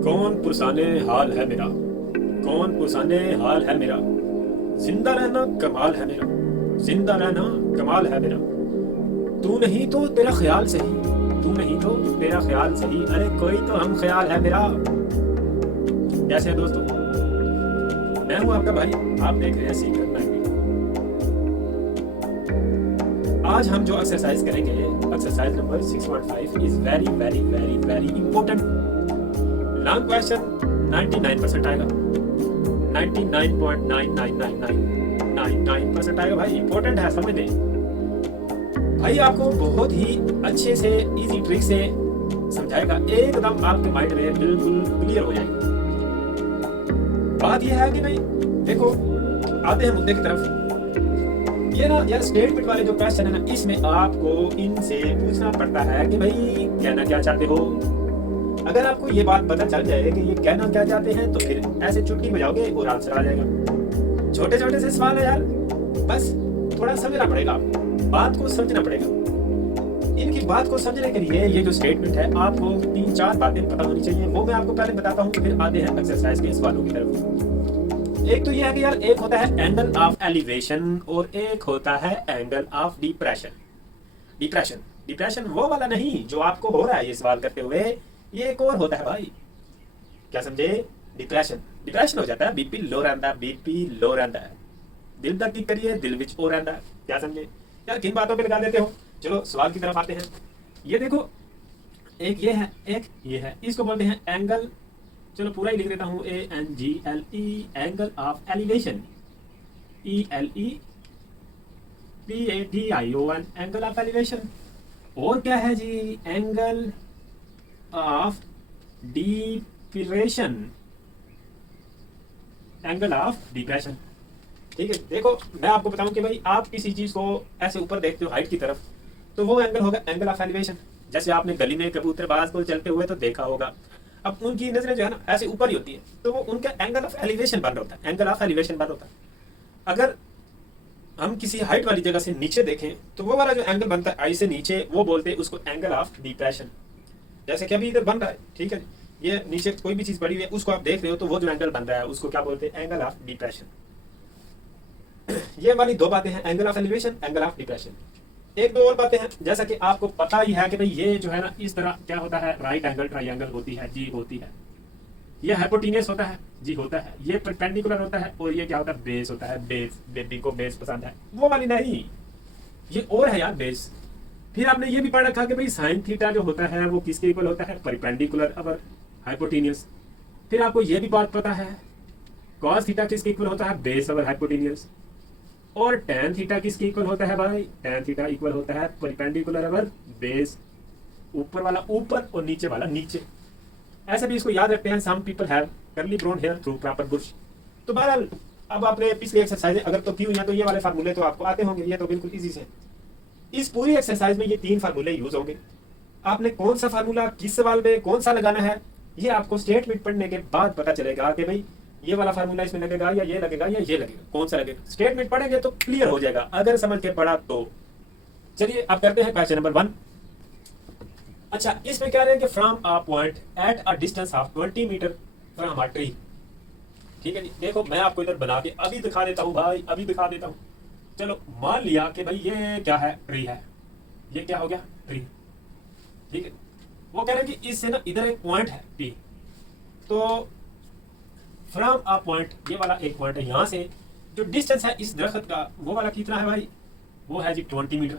कौन पुरसाने हाल है मेरा, कौन पुरसाने हाल है मेरा, जिंदा रहना कमाल है मेरा, जिंदा रहना कमाल है मेरा। तू नहीं तो तेरा ख्याल सही, तू नहीं तो तेरा ख्याल सही, अरे कोई तो हम ख्याल है मेरा। कैसे हैं दोस्तों, मैं हूं आपका भाई, आप देख रहे हैं सीकर 90। आज हम जो एक्सरसाइज करेंगे, exercise number 6.5 is very very very very important. Long question 99% आएगा, 99.99999% आएगा भाई, इंपॉर्टेंट है, समझ लें भाई। आपको बहुत ही अच्छे से इजी ट्रिक से समझाएगा, एकदम आपके माइंड में बिल्कुल क्लियर हो जाएगा। बात यह है कि भाई देखो, आते हैं मुद्दे की तरफ। ये ना यार स्टेटमेंट वाले जो क्वेश्चन है ना, इसमें आपको इनसे पूछना पड़ता है कि भाई कहना क्या चाहते हो। अगर आपको ये बात पता चल जाए कि ये कहना क्या चाहते हैं, तो फिर ऐसे चुटकी बजाओगे और आंसर आ जाएगा। छोटे छोटे से सवाल है यार, बस थोड़ा समझना पड़ेगा, आपको बात को समझना पड़ेगा। इनकी बात को समझने के लिए ये जो स्टेटमेंट है, आपको 3-4 बातें पता होनी चाहिए, वो मैं आपको पहले बताता हूँ, फिर आते हैं एक्सरसाइज के सवालों की तरफ। एक तो ये है कि यार, एक होता है एंगल ऑफ एलिवेशन और एक होता है angle of depression. Depression depression वो वाला नहीं जो आपको हो रहा है ये सवाल करते हुए, ये एक और होता है भाई, क्या समझे। डिप्रेशन डिप्रेशन हो जाता है, बीपी लो रहता है, बीपी लो रहता है, दिल तक की करिए, दिल विच हो रहता है, क्या समझे यार। किन बातों पे लगा देते हो। चलो सवाल की तरफ आते हैं। ये देखो, एक ये है, एक ये है, इसको बोलते हैं एंगल। चलो पूरा ही लिख देता हूँ, ANGLE, angle of elevation, ELEPATION, angle of elevation. और क्या है जी, angle of depression, angle of depression. ठीक है, देखो मैं आपको बताऊं कि भाई आप किसी चीज को ऐसे ऊपर देखते हो हाइट की तरफ, तो वो एंगल होगा एंगल ऑफ एलिवेशन। जैसे आपने गली में कबूतरबाज को चलते हुए तो देखा होगा, अब उनकी नजरें जो है ना ऐसे ऊपर ही होती है, तो वो उनका एंगल ऑफ एलिवेशन बन होता है, एंगल ऑफ एलिवेशन बन होता है। अगर हम किसी हाइट वाली जगह से नीचे देखें, तो वो वाला जो एंगल बनता है आई से नीचे, वो बोलते हैं उसको एंगल ऑफ डिप्रेशन। जैसे कि अभी इधर बन रहा है, ठीक है, ये नीचे कोई भी चीज बड़ी हुई है, उसको आप देख रहे हो, तो वो जो एंगल बन रहा है उसको क्या बोलते हैं, एंगल ऑफ डिप्रेशन। ये वाली दो बातें हैं, angle of elevation, angle of depression. एक दो और बातें हैं, जैसा कि आपको पता ही है कि भाई ये जो है ना, इस तरह क्या होता है, राइट एंगल ट्रायंगल होती है जी, होती है। ये हाइपोटेन्यूस होता है जी, होता है। ये परपेंडिकुलर होता है, और ये क्या होता है, बेस होता है। बेस, बेबी को बेस पसंद है, वो वाली नहीं, ये और है यार, बेस। फिर आपने ये भी पढ़ रखा कि भाई साइन थीटा जो होता है वो किसके इक्वल होता है, परपेंडिकुलर और हाइपोटेन्यूस। फिर आपको ये भी बात पता है कॉस थीटा किसके इक्वल होता है, बेस और हाइपोटेन्यूस। और tan थीटा किसके इक्वल होता है भाई, tan थीटा इक्वल होता है परपेंडिकुलर और बेस, ऊपर वाला ऊपर और नीचे वाला नीचे। ऐसे भी इसको याद रखते हैं, some people have curly brown hair through proper bush. तो बहरहाल अब आपने पिछली एक्सरसाइज अगर तो की हुई है, तो ये वाले फार्मूले तो आपको आते होंगे, ये तो बिल्कुल इजी से। इस पूरी एक्सरसाइज में ये 3 फार्मूले यूज होंगे। आपने कौन सा फार्मूला किस सवाल में कौन सा लगाना है, ये आपको स्टेटमेंट पढ़ने के बाद पता चलेगा कि भाई ये वाला फार्मूला इसमें लगेगा, या ये लगेगा, या ये लगेगा, कौन सा लगेगा। स्टेटमेंट पढ़ेंगे तो क्लियर हो जाएगा, अगर समझ के पढ़ा तो। चलिए अब करते हैं क्वेश्चन नंबर 1। अच्छा, इसमें क्या रहेगा, from a point at a distance of 20 metre from a tree. ठीक है जी, देखो मैं आपको इधर बना के अभी दिखा देता हूँ भाई, अभी दिखा देता हूँ। चलो मान लिया कि भाई ये क्या है, ट्री है, ये क्या हो गया, ट्री। ठीक है, वो कह रहे हैं कि इससे ना इधर एक पॉइंट है P, तो फ्रॉम अ पॉइंट, ये वाला एक पॉइंट है, यहाँ से जो डिस्टेंस है इस दरख्त का, वो वाला कितना है भाई, वो है जी 20 मीटर।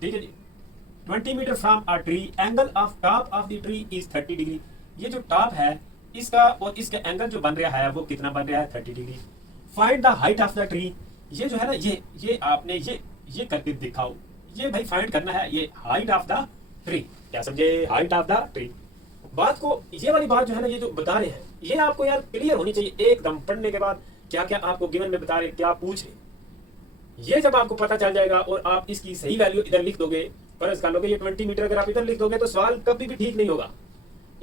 ठीक है जी, 20 metre from a tree, angle of top of the tree is 30 degree. ये जो टॉप है इसका और इसका एंगल जो बन रहा है वो कितना बन रहा है, 30 degree. Find the height of the tree. ये जो है ना, ये आपने ये करके दिखाओ, ये भाई फाइंड करना है, ये हाइट ऑफ द ट्री, क्या समझे, हाइट ऑफ द ट्री। बात को, ये वाली बात जो है ना, ये जो बता रहे हैं, ये आपको यार क्लियर होनी चाहिए एकदम, पढ़ने के बाद क्या क्या आपको गिवन में बता रहे, क्या पूछ रहे। ये जब आपको पता चल जाएगा और आप इसकी सही वैल्यू इधर लिख दोगे, फर्ज कर लोगे ये 20 मीटर, अगर आप इधर लिख दोगे तो सवाल कभी भी ठीक नहीं होगा।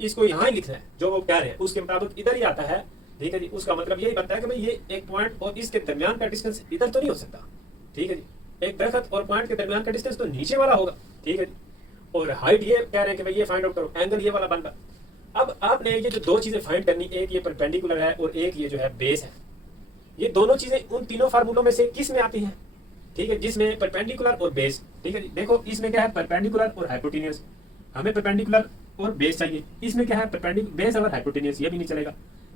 इसको यहाँ ही लिखना है, जो वो कह रहे हैं उसके मुताबिक इधर ही आता है। ठीक है जी, उसका मतलब यही बनता है कि भाई ये एक पॉइंट और इसके दरमियान का डिस्टेंस इधर तो नहीं हो सकता। ठीक है जी, एक दरख्त और पॉइंट के दरमियान का डिस्टेंस तो नीचे वाला होगा। ठीक है जी, और हाइट ये कह रहे हैं कि भाई ये फाइंड आउट करो, एंगल ये वाला बन रहा। अब आपने ये जो दो चीजें फाइंड करनी, एक ये परपेंडिकुलर है और एक ये जो है बेस है, ये दोनों चीजें उन तीनों फार्मूलों में से किस में आती हैं? ठीक है, जिसमें परपेंडिकुलर और बेस। ठीक है जी, देखो इसमें क्या है, परपेंडिकुलर और हाइपोटेन्यूस। हमें परपेंडिकुलर और बेस चाहिए। इसमें क्या है, परपेंडिकुलर बेस और हाइपोटेन्यूस, ये भी नहीं चलेगा,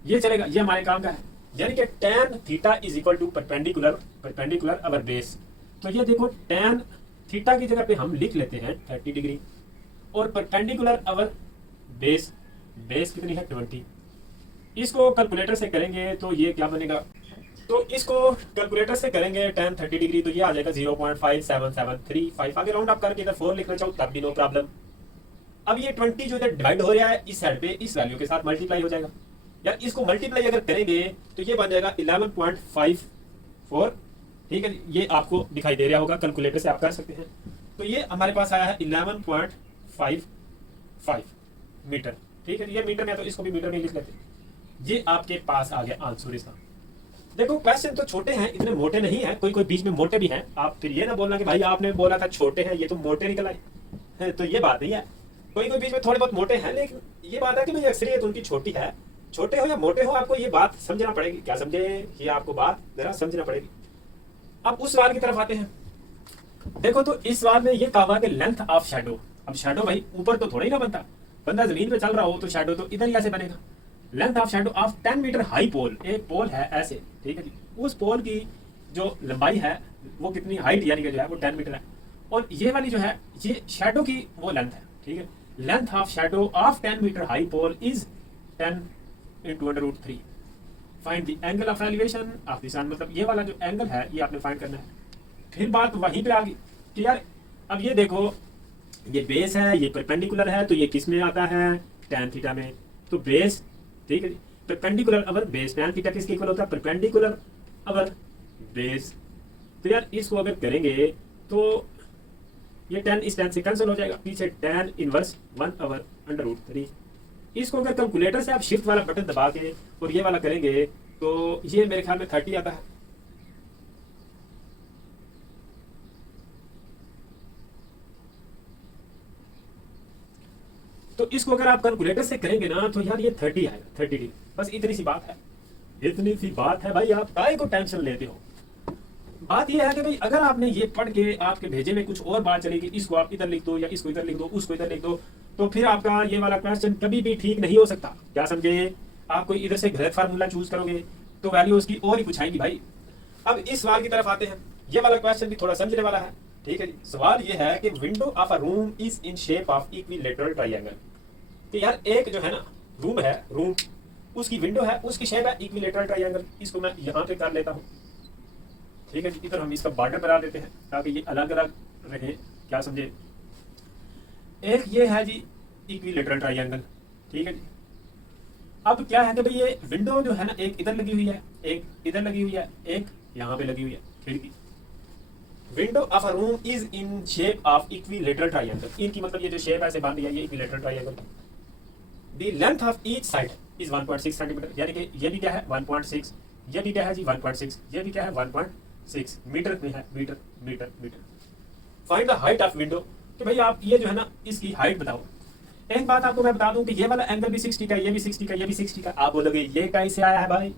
ये चलेगा, ये हमारे काम का है। यानी कि tan theta is equal to perpendicular over base. तो ये देखो tan थीटा की जगह पे हम लिख लेते हैं 30 डिग्री, और परपेंडिकुलर अवर बेस, बेस कितनी है 20। इसको कैलकुलेटर से करेंगे तो ये क्या बनेगा, तो इसको कैलकुलेटर से करेंगे tan 30 डिग्री, तो ये आ जाएगा 0.5773। आगे राउंड अप करके इधर 4 लिखना चाहो तब भी नो प्रॉब्लम। अब ये 20 जो इधर डिवाइड हो रहा है इस साइड पे इस वैल्यू के साथ मल्टीप्लाई हो जाएगा, यार इसको मल्टीप्लाई अगर करेंगे तो ये बन जाएगा 11.54। ठीक है, ये आपको दिखाई दे रहा होगा, कैलकुलेटर से आप कर सकते हैं। तो ये हमारे पास आया है 11.55 मीटर। ठीक है, ये मीटर में है तो इसको भी मीटर में लिख लेते हैं। ये आपके पास आ गया आंसर इसका। देखो क्वेश्चन तो छोटे हैं, इतने मोटे नहीं है, कोई कोई बीच में मोटे भी हैं। आप फिर ये ना बोलना कि भाई आपने बोला था छोटे हैं, ये तो मोटे निकल आए, तो ये बात नहीं है। कोई कोई बीच में थोड़े बहुत मोटे हैं, लेकिन ये बात है कि भाई अक्सरियत उनकी छोटी है। छोटे हो या मोटे हो, आपको ये बात समझना पड़ेगी। क्या समझे, ये आपको बात जरा समझना पड़ेगी। अब उस सवाल की तरफ आते हैं। देखो तो इस सवाल में ये कहा कि लेंथ ऑफ शैडो। अब शैडो भाई ऊपर तो थोड़ा ही ना बनता, बंदा जमीन पे चल रहा हो तो शैडो तो इधर ही ऐसे बनेगा। Length of shadow of 10 metre high pole, एक पोल है ऐसे, ठीक है जी, उस पोल की जो लंबाई है वो कितनी, हाइट यानी कि जो है वो 10 मीटर है, और ये वाली जो है ये शैडो की वो लेंथ है। ठीक है, length of shadow of 10 metre high pole is 10 into √3। Find the angle of elevation of the sun, मतलब ये वाला जो एंगल है ये आपने फाइंड करना है। फिर बात वहीं पे आ गई कि यार अब ये देखो ये बेस है, ये परपेंडिकुलर है, तो ये किस में आता है, tan थीटा में। तो बेस, ठीक है जी, perpendicular over base, tan theta किसके इक्वल होता है, परपेंडिकुलर अवर बेस। तो यार इसको अगर करेंगे तो ये tan इस tan से कैंसिल हो जाएगा, पीछे tan इनवर्स 1/√3। इसको अगर कैलकुलेटर से आप शिफ्ट वाला बटन दबा के और ये वाला करेंगे तो ये मेरे ख्याल में 30 आता है। तो इसको अगर आप कैलकुलेटर से करेंगे ना तो यार ये 30 आएगा, 30 डिग्री। बस इतनी सी बात है, इतनी सी बात है भाई, आप काय को टेंशन लेते हो। बात ये है कि भाई अगर आपने ये पढ़ के आपके भेजे में कुछ और बात चलेगी, इसको आप इधर लिख दो या इसको इधर लिख दो, उसको इधर लिख दो, तो फिर आपका ये वाला क्वेश्चन कभी भी ठीक नहीं हो सकता। क्या समझे, आप कोई इधर से गलत फार्मूला चूज करोगे तो वैल्यू उसकी और ही कुछ आएगी भाई। अब इस सवाल की तरफ आते हैं। ये वाला क्वेश्चन भी थोड़ा समझने वाला है। ठीक है जी, सवाल ये है कि window of a room is in shape of equilateral triangle. तो यार एक जो है ना रूम है, रूम उसकी विंडो है, उसकी शेप है इक्विलेटरल ट्रायंगल। इसको मैं यहाँ पे कर लेता हूँ। ठीक है जी, इधर हम इसका बॉर्डर बना देते हैं ताकि ये अलग अलग रहे। क्या समझे, एक ये है जी इक्विलेटरल ट्रायंगल। ठीक है जी, अब क्या है कि भाई ये विंडो जो है ना एक इधर लगी हुई है, एक इधर लगी हुई है, एक यहाँ पे लगी हुई है खिड़की। Window of a room is in shape of equilateral triangle. इनकी मतलब ये जो शेप ऐसे बन रही है ये equilateral triangle. The length of each side is 1.6 centimetre, यानी कि ये भी क्या है 1.6, ये भी क्या है जी 1.6, ये भी क्या है 1.6 मीटर में है, metre metre metre. Find the height of window, कि भाई आप ये जो है ना इसकी हाइट बताओ। एक बात आपको मैं बता दूं कि ये वाला एंगल भी 60 का, ये भी 60 का, ये भी 60 का। आप बोलोगे ये कैसे आया है भाई,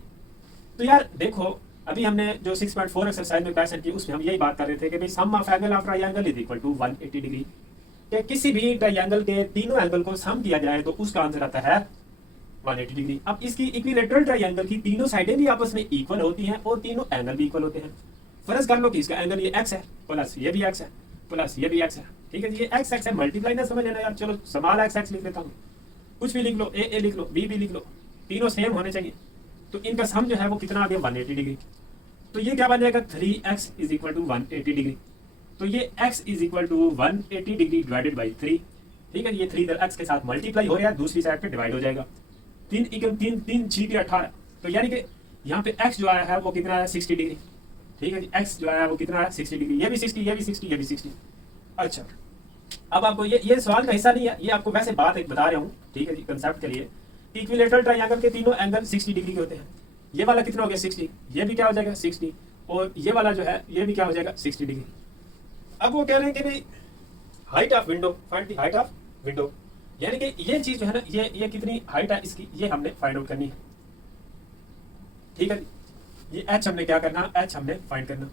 तो यार देखो अभी हमने जो 6.4 एक्सरसाइज में क्वेश्चन की उसमें हम यही बात कर रहे थे कि भाई sum of angle of triangle is equal to 180 degree. कि किसी भी ट्रायंगल के तीनों एंगल को सम किया जाए तो उसका आंसर आता है 180 डिग्री। अब इसकी इक्विलेटरल ट्रायंगल की तीनों साइडें भी आपस में इक्वल होती हैं और तीनों एंगल भी इक्वल होते हैं। फर्ज कर लो कि इसका एंगल ये x है, प्लस ये भी x है, प्लस ये भी x है। ठीक है जी, ये x है, मल्टीप्लाई ना समझ लेना यार, चलो समान x लिख लेता हूँ, कुछ भी लिख लो, a लिख लो, b लिख लो, तीनों सेम होने चाहिए। तो इनका सम जो है वो कितना आ गया 180 डिग्री। तो ये क्या बन जाएगा 3x is equal to 180 degree. तो ये x is equal to 180 degree divided by 3। ठीक है, ये 3 इधर x के साथ मल्टीप्लाई हो रहा है, दूसरी साइड पे डिवाइड हो जाएगा। 3 3 6 18, तो यानी कि यहाँ पे x जो आया है वो कितना है 60 डिग्री। ठीक है जी, x जो आया है वो कितना है 60 डिग्री। ये भी 60, ये भी 60, ये भी 60। अच्छा, अब आपको ये सवाल का हिस्सा नहीं है, ये आपको वैसे बात एक बता रहा हूँ। ठीक है जी, कंसेप्ट के लिए इक्विलेटरल ट्रायंगल के तीनों एंगल 60 डिग्री के होते हैं। ये वाला कितना हो गया 60, ये भी क्या हो जाएगा 60, और ये वाला जो है ये भी क्या हो जाएगा 60 डिग्री। अब वो कह रहे हैं कि भाई height of window, find the height of window. यानी कि ये चीज जो है ना, ये कितनी हाइट है इसकी, ये हमने फाइंड आउट करनी है। ठीक है, ये एच हमने क्या करना, एच हमने फाइंड करना।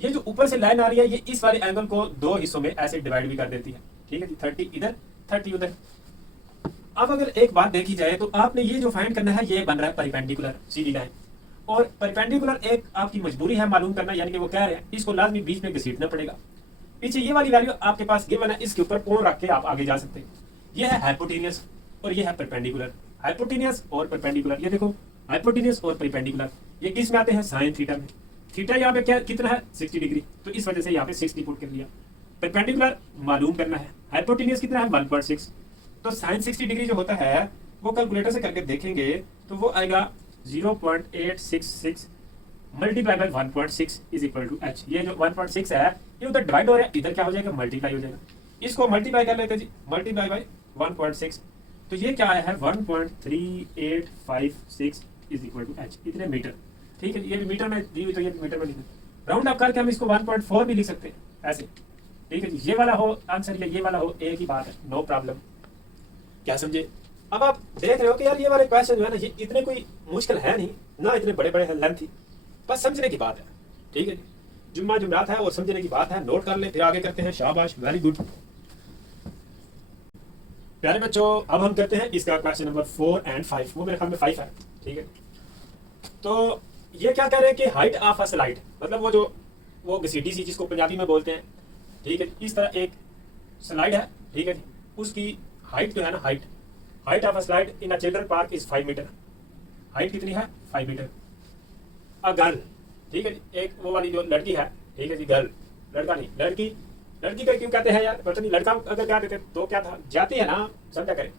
ये जो ऊपर से लाइन आ रही है, ये इस वाले एंगल को दो हिस्सों में ऐसे डिवाइड भी कर देती है। ठीक है जी, 30 इधर 30 उधर। अब अगर एक बात देखी जाए तो आपने ये जो फाइंड करना है, ये बन रहा है परपेंडिकुलर सीधी लाइन, और परपेंडिकुलर एक आपकी मजबूरी है मालूम करना, यानी कि वो कह रहे हैं इसको लाजमी बीच में घसीटना पड़ेगा। पीछे ये वाली वैल्यू आपके पास गिवन है, इसके ऊपर कोण रख के आप आगे जा सकते हैं। ये है हाइपोटेनियस और ये है परपेंडिकुलर। हाइपोटेनियस और परपेंडिकुलर, ये देखो हाइपोटेनियस और परपेंडिकुलर ये किस में आते हैं, साइन थीटा में। थीटा यहाँ पे क्या कितना है, 60 डिग्री, तो इस वजह से यहाँ पे 60 पुट कर लिया। परपेंडिकुलर मालूम करना है, हाइपोटेनियस कितना है 1.6, तो साइन 60 डिग्री जो होता है वो कैलकुलेटर से करके देखेंगे तो वो आएगा 0.866 multiply by 1.6 is equal to H. ये जो 1.6 है ये उधर डिवाइड हो रहा है, इधर क्या हो जाएगा, मल्टीप्लाई हो जाएगा। इसको मल्टीप्लाई कर लेते हैं जी, मल्टीप्लाई बाय 1.6, तो ये क्या आया है 1.3856 इज इक्वल टू एच, इतने मीटर। ठीक है, ये भी मीटर में दी हुई तो ये भी मीटर में लिखना, राउंड अप करके हम इसको 1.4 भी लिख सकते हैं ऐसे। ठीक है, ये वाला हो आंसर या ये वाला हो, एक ही बात है, नो प्रॉब्लम। क्या समझे? अब आप देख रहे हो कि यार ये वाले क्वेश्चन जो है ना, ये इतने कोई मुश्किल है नहीं ना, इतने बड़े बड़े लेंथी, बस समझने की बात है। ठीक है जी, जुम्मा जुमरात है और समझने की बात है, नोट कर ले फिर आगे करते हैं। शाबाश, वेरी गुड प्यारे बच्चों। अब हम करते हैं इसका क्वेश्चन नंबर 4 और 5, वो मेरे ख्याल में 5 है। ठीक है, तो ये क्या कह रहे हैं कि हाइट ऑफ अ स्लाइड, मतलब वो घसीटी सी जिसको पंजाबी में बोलते हैं। ठीक है, इस तरह एक स्लाइड है। ठीक है जी, उसकी हाइट जो है ना, height of a slide in a children park is 5 metre. Height कितनी है, 5 मीटर। अ गर्ल, ठीक है जी, एक वो वाली जो लड़की है, ठीक है जी, गर्ल, लड़का नहीं, लड़की का क्यों कहते हैं यार, पता नहीं, लड़का अगर क्या देते तो क्या था, जाती है ना, समझा करें।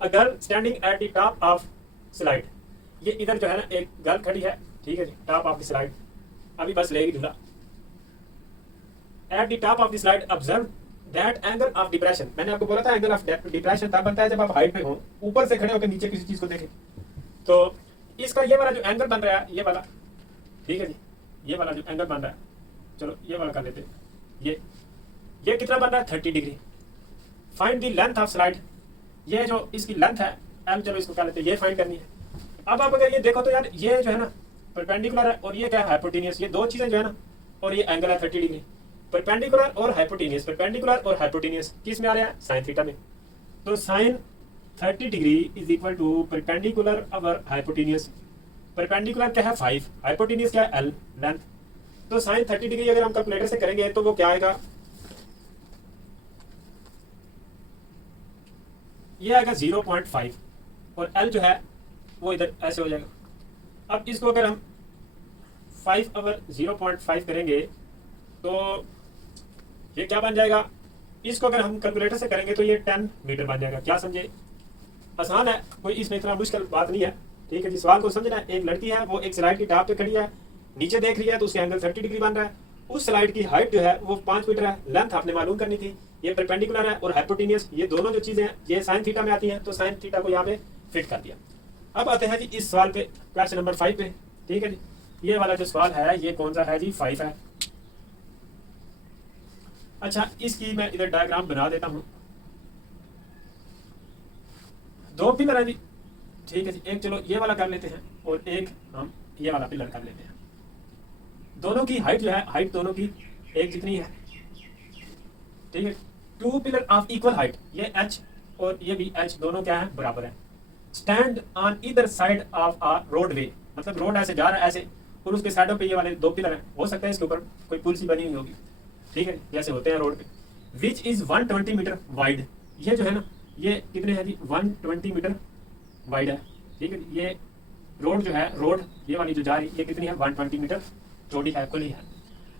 A girl standing at the top of slide, ये इधर जो है ना एक गर्ल खड़ी है। ठीक है जी, टॉप ऑफ द स्लाइड, अभी बस लेगी झूला। At the top of the slide observe that angle of depression, मैंने आपको बोला था एंगल ऑफ डिप्रेशन तब बनता है जब आप हाइट पे हो, ऊपर से खड़े होकर नीचे किसी चीज को देखें। तो इसका ये वाला जो एंगल बन रहा है, ये वाला, ठीक है जी, ये वाला जो एंगल बन रहा है, चलो ये वाला कर लेते हैं। ये कितना बन रहा है, 30 degree. Find the length of slide, ये जो इसकी लेंथ है एम, चलो इसको क्या लेते हैं, ये फाइंड करनी है। अब आप अगर ये देखो तो यार ये जो है ना परपेंडिकुलर है और ये क्या है हाइपोटेनियस, ये दो चीजें जो है ना, और ये एंगल है 30 डिग्री। परपेंडिकुलर और हाइपोटेनियस, परपेंडिकुलर और हाइपोटेनियस किस में आ रहा है, साइन थीटा में। तो sine 30 degree is equal to perpendicular और हाइपोटेनियस। परपेंडिकुलर क्या है 5, हाइपोटेनियस क्या है एल, लेंथ। तो साइन 30 डिग्री अगर हम कैलकुलेटर से करेंगे तो वो क्या आएगा, ये आएगा 0.5 और एल जो है वो इधर ऐसे हो जाएगा। अब इसको अगर हम 5 अगर 0.5 करेंगे तो ये क्या बन जाएगा, इसको अगर हम कैलकुलेटर से करेंगे तो ये 10 मीटर बन जाएगा। क्या समझे, आसान है, कोई इसमें इतना मुश्किल बात नहीं है। ठीक है जी, सवाल को समझना है। एक लड़की है, वो एक स्लाइड की टॉप पे खड़ी है, नीचे देख रही है, तो उसके एंगल 30 डिग्री बन रहा है। उस स्लाइड की हाइट जो है वो 5 मीटर है, लेंथ आपने मालूम करनी थी। ये परपेंडिकुलर है और हाइपोटेनियस, ये दोनों जो चीजें हैं ये साइन थीटा में आती हैं, तो साइन थीटा को यहाँ पे फिट कर दिया। अब आते हैं जी इस सवाल पे, क्वेश्चन नंबर 5 पे। ठीक है जी, ये वाला जो सवाल है ये कौन सा है जी, 5 है। अच्छा, इसकी मैं इधर डायग्राम बना देता हूँ। दो पिलर है जी, ठीक है जी, एक चलो ये वाला कर लेते हैं और एक हम ये वाला पिलर कर लेते हैं। दोनों की हाइट जो है, हाइट दोनों की एक जितनी है। ठीक है, 2 पिलर ऑफ इक्वल हाइट, ये h और ये भी h, दोनों क्या है, बराबर है। Stand on either side of a road वे, मतलब रोड ऐसे जा रहा है ऐसे, और उसके साइडों पे ये वाले 2 पिलर हैं। हो सकता है इसके ऊपर कोई पुल सी बनी हुई होगी, ठीक है, जैसे होते हैं रोड पे। विच इज 120 मीटर वाइड, ये जो है ना ये कितने हैं जी, 120 मीटर वाइड है। ठीक है, ये रोड जो है, रोड ये वाली जो जा रही है ये कितनी है, 120 मीटर चौड़ी है, खुली है।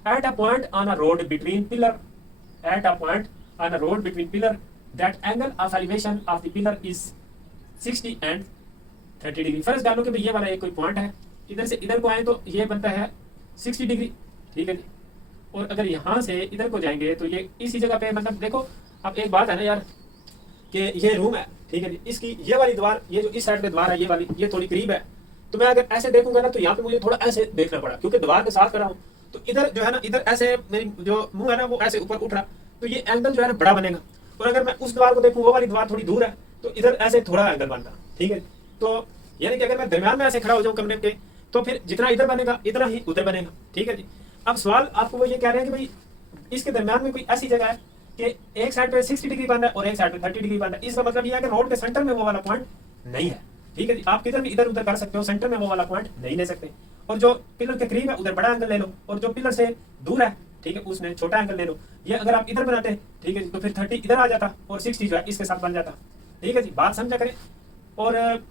At a point on a road between pillar, at a point on a road between pillar that angle of elevation of the pillar is 60 and 30 degree. फर्ज डालो कि भाई ये वाला एक कोई पॉइंट है, इधर से इधर को आए तो ये बनता है 60 डिग्री। ठीक है जी, और अगर यहाँ से इधर को जाएंगे तो ये इसी जगह पे, मतलब देखो अब एक बात है ना यार कि ये रूम है, ठीक है जी, इसकी ये वाली दीवार, ये जो इस साइड पे दीवार है ये वाली, ये थोड़ी करीब है, तो मैं अगर ऐसे देखूंगा ना तो यहाँ पे मुझे थोड़ा ऐसे देखना पड़ा, क्योंकि दीवार के साथ खड़ा हूँ। तो इधर जो है ना, इधर ऐसे मेरी जो मुंह है ना वो ऐसे ऊपर उठ रहा, तो ये एंगल जो है ना बड़ा बनेगा। और अगर मैं उस दीवार को देखूँ, वो वाली दीवार थोड़ी दूर है, तो इधर ऐसे थोड़ा एंगल बनता, ठीक है। तो यानी कि अगर मैं दरम्यान में ऐसे खड़ा हो जाऊँ कमरे के, तो फिर जितना इधर बनेगा इतना ही उधर बनेगा, ठीक है जी। अब सवाल आपको वो ये कह रहे हैं कि भाई इसके दरम्यान में कोई ऐसी जगह है कि एक साइड पे 60 डिग्री बन रहा है और एक साइड पे 30 डिग्री बन रहा है। इसका मतलब ये है कि रोड के सेंटर में वो वाला पॉइंट नहीं है, ठीक है जी। आप किधर भी इधर उधर कर सकते हो, सेंटर में वो वाला पॉइंट नहीं ले सकते। और जो पिलर के करीब है उधर बड़ा एंगल ले लो, और जो पिलर से दूर है, ठीक है, उसमें छोटा एंगल ले लो। ये अगर आप इधर बनाते हैं, ठीक है जी, तो फिर 30 इधर आ जाता और 60 जो है इसके साथ बन जाता, ठीक है जी। बात समझा करें। और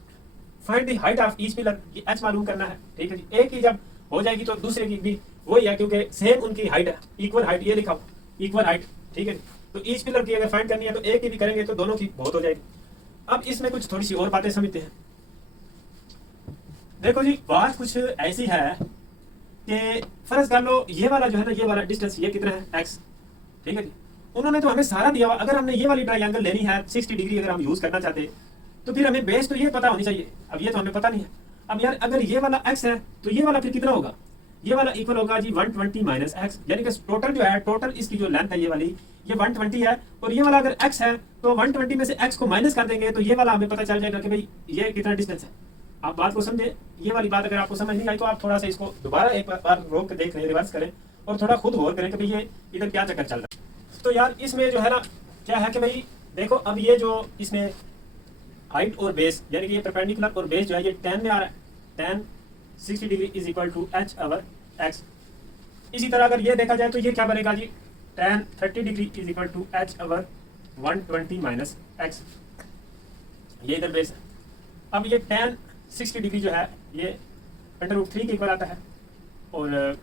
find the height of each pillar, ये एच मालूम करना है, ठीक है जी। एक ही जब हो जाएगी तो दूसरे की भी वही है, क्योंकि सेम उनकी हाइट है, इक्वल हाइट, ये लिखा हो इक्वल हाइट, ठीक है जी। तो ईच पिलर की अगर फाइंड करनी है तो एक ही भी करेंगे तो दोनों की बहुत हो जाएगी। अब इसमें कुछ थोड़ी सी और बातें समझते हैं। देखो जी, बात कुछ ऐसी है कि फर्ज कर लो ये वाला जो है ना, ये वाला डिस्टेंस ये कितना है, x, ठीक है जी। उन्होंने तो हमें सारा दिया हुआ, अगर हमने ये वाली ट्रायंगल लेनी है 60 डिग्री अगर हम यूज करना चाहते हैं, तो फिर हमें बेस तो ये पता होनी चाहिए। अब ये तो हमें पता नहीं है। अब यार अगर ये वाला x है तो ये वाला फिर कितना होगा, ये वाला इक्वल होगा जी 120 माइनस एक्स, यानी कि टोटल जो है, टोटल इसकी जो लेंथ है ये वाली, ये 120 है। और ये वाला अगर x है तो 120 में से x को माइनस कर देंगे तो ये वाला हमें पता चल जाएगा कि भाई ये कितना डिस्टेंस है। आप बात को समझे। ये वाली बात अगर आपको समझ नहीं आई तो आप थोड़ा सा इसको दोबारा एक बार रोक के देख लें, रिवर्स करें और थोड़ा खुद गौर करें कि भाई ये इधर क्या चक्कर चल रहा है। तो यार इसमें जो है ना क्या है कि भाई देखो, अब ये जो इसमें हाइट और बेस, यानी कि ये परपेंडिकुलर और बेस जो है ये 10 में आ रहा है, 10 60 degree is equal to H over X. इसी तरह अगर ये देखा जाए तो ये क्या बनेगा जी, 10 30 degree is equal to H over 120 minus X, ये इधर बेस है। अब ये 10 60 डिग्री जो है ये √3 के इक्वल आता है, और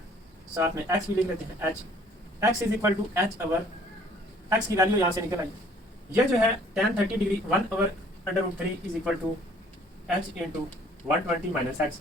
साथ में x भी लिख लेते हैं, h x is equal to H over, x की वैल्यू यहाँ से निकल आई। ये जो है 10 30 डिग्री 1 over √3 is equal to h into 120 minus X.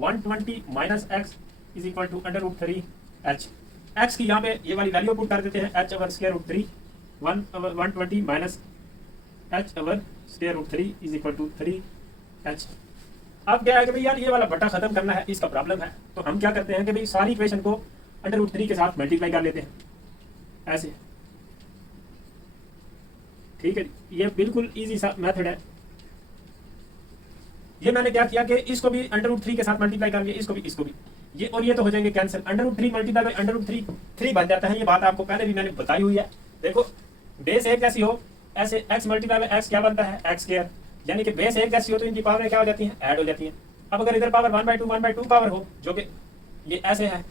120 minus X is equal to √3 h। x की यहाँ पे ये वाली वैल्यू पुट कर देते हैं, h over square root 3 1 over 120 minus h over square root 3 is equal to 3h। अब क्या है कि भाई यार ये वाला बटा खत्म करना है, इसका प्रॉब्लम है। तो हम क्या करते हैं कि भाई सारी इक्वेशन को √3 के साथ मल्टीप्लाई कर लेते हैं ऐसे, ठीक है। ये बिल्कुल इजी सा मेथड है। ये मैंने क्या किया कि इसको भी √3 के साथ मल्टीप्लाई कर लिया, इसको भी ये, और ये तो हो जाएंगे कैंसिल। √3 मल्टीप्लाई बाई √3 3 बन जाता है। ये बात आपको पहले भी मैंने बताई हुई है। देखो बेस एक जैसी हो ऐसे x मल्टीप्लाई बाई x क्या बनता है, x स्क्वायर, यानी कि बेस एक जैसी हो तो इनकी पावर क्या हो जाती है, ऐड हो जाती है। अब अगर इधर पावर 1/2 पावर हो, जो कि ये ऐसे है,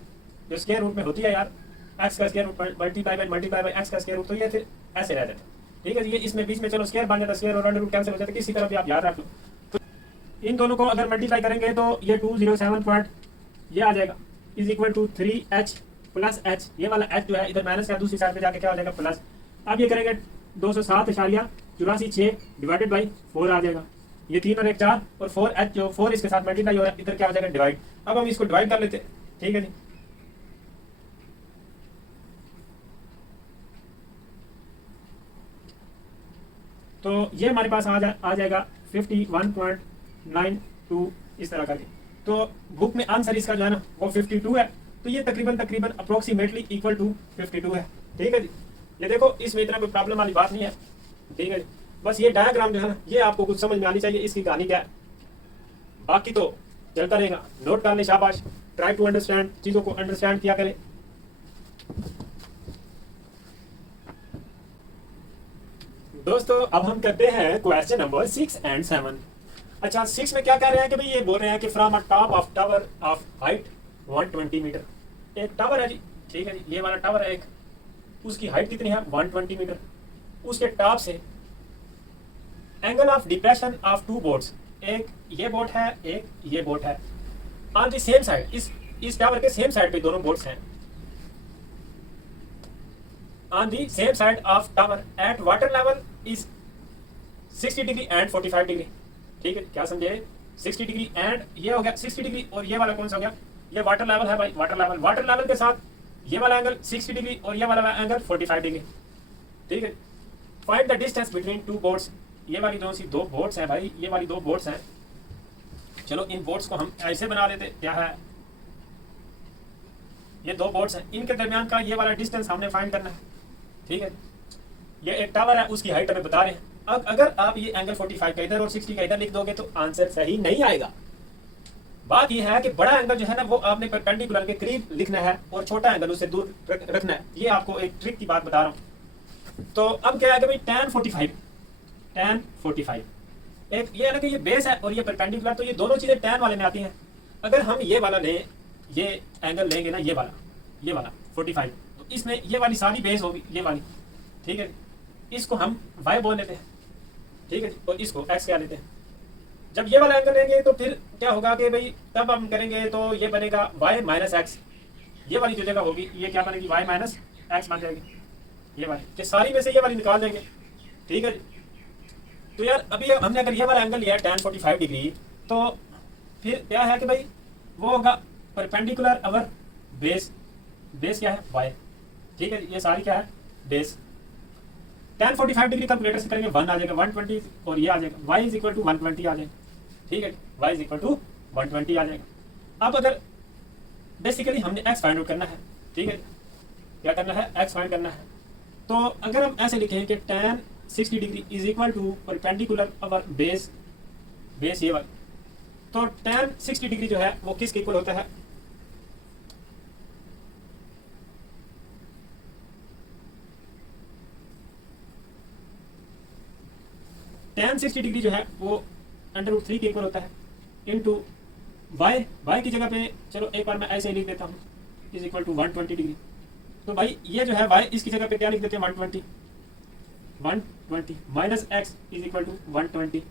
जो स्क्वायर रूट में होती है यार, x का square root multiply by x का स्क्वायर रूट, तो ये फिर ऐसे रह जाता है, ठीक है। ये इसमें बीच में चलो स्क्वायर बन जाता है, स्क्वायर और अंडर रूट कैंसिल हो जाता है, किसी तरह भी आप याद रख लो। तो इन दोनों को अगर मल्टीप्लाई करेंगे तो ये 207 पॉइंट ये आ जाएगा is equal to 3h plus h। ये वाला h जो है इधर माइनस का, दूसरी साइड पे जाके क्या हो जाएगा प्लस। अब ये करेंगे 207.84 डिवाइडेड बाई 4 आ जाएगा। ये 3 और 1 4 और 4h जो 4 इसके साथ मल्टीप्लाई हो रहा है, इधर क्या हो जाएगा डिवाइड। अब हम इसको डिवाइड कर लेते हैं, ठीक है जी। तो ये हमारे पास आ जाएगा 51.92 इस तरह करके। तो बुक में आंसर इसका जो है ना वो 52 है। तो ये तकरीबन अप्रोक्सीमेटली इक्वल टू 52 है, ठीक है जी। ये देखो इसमें इतना कोई प्रॉब्लम वाली बात नहीं है, ठीक है जी। बस ये डायग्राम जो है ना ये आपको कुछ समझ में आनी चाहिए, इसकी कहानी क्या है। बाकी तो चलता रहेगा, नोट कर ले, शाबाश। ट्राई टू अंडरस्टैंड, चीज़ों को अंडरस्टैंड किया करें। दोस्तों अब हम करते हैं क्वेश्चन नंबर 6 और 7। अच्छा 6 में क्या कह रहे हैं कि भाई ये बोल रहे हैं कि from a top of tower of height 120 metre. एक टावर है जी, ठीक है जी, ये वाला टावर है एक, उसकी हाइट कितनी है 120 मीटर। उसके टॉप से angle of depression of 2 boats, एक ये बोट है एक ये बोट है, ऑन द सेम साइड, इस टावर के सेम साइड पे दोनों बोट्स हैं, on the same side of tower at water level is 60 degree and 45 degree, ठीक है। क्या समझे, 60 डिग्री एंड ये हो गया 60 डिग्री, और ये वाला कौन सा हो गया, ये वाटर लेवल है भाई, वाटर लेवल के साथ ये वाला एंगल 60 डिग्री और ये वाला एंगल 45 डिग्री, ठीक है। Find the distance between 2 boats. ये वाली जो सी 2 बोट्स हैं भाई, ये वाली 2 बोट्स हैं। चलो इन बोट्स को हम ऐसे बना लेते, क्या है, ये 2 बोट्स हैं, इनके दरमियान का ये वाला डिस्टेंस हमने फाइंड करना है, ठीक है। ये एक टावर है, उसकी हाइट हमें बता रहे हैं। अब अगर आप ये एंगल 45 का इधर और 60 का इधर लिख दोगे तो आंसर सही नहीं आएगा। बात ये है कि बड़ा एंगल जो है ना वो आपने परपेंडिकुलर के करीब लिखना है और छोटा एंगल उससे दूर रखना है। ये आपको एक ट्रिक की बात बता रहा हूँ। तो अब क्या है कि भाई tan 45 एक ये है ना कि ये बेस है और ये परपेंडिकुलर, तो ये दोनों चीजें tan वाले में आती हैं। अगर हम ये वाला लें, ये एंगल लेंगे ना, ये वाला 45, तो इसमें ये वाली सारी बेस होगी, ये वाली, ठीक है। इसको हम y बोल लेते हैं, ठीक है, और इसको x क्या लेते हैं। जब ये वाला एंगल लेंगे तो फिर क्या होगा कि भाई तब हम करेंगे तो ये बनेगा y माइनस एक्स, ये वाली जो जगह होगी ये क्या बनेगी y माइनस एक्स बन जाएगी, ये वाली, कि सारी में से ये वाली निकाल देंगे, ठीक है। तो यार अभी हमने अगर ये वाला एंगल लिया tan 45 डिग्री, तो फिर क्या है कि भाई वो होगा परपेंडिकुलर अवर बेस क्या है y, ठीक है, ये सारी क्या है बेस। tan 45 डिग्री कैलकुलेटर से करेंगे 1 आ जाएगा 120 और ये आ जाएगा y इज इक्वल टू 120 आ जाएगा, ठीक है, y इज इक्वल टू 120 आ जाएगा। अब अगर बेसिकली हमने x फाइंड आउट करना है, ठीक है, क्या करना है x फाइंड करना है। तो अगर हम ऐसे लिखें कि tan 60 degree is equal to perpendicular over base ये वाला, तो tan 60 डिग्री जो है वो किसके इक्वल होता है, tan 60 डिग्री जो है वो √3 के इक्वल होता है इनटू y की जगह पे चलो एक बार मैं ऐसे ही लिख देता हूँ, इज इक्वल टू 120 डिग्री। तो भाई ये जो है y इसकी जगह पे क्या लिख देते हैं 120 minus X is equal to 120,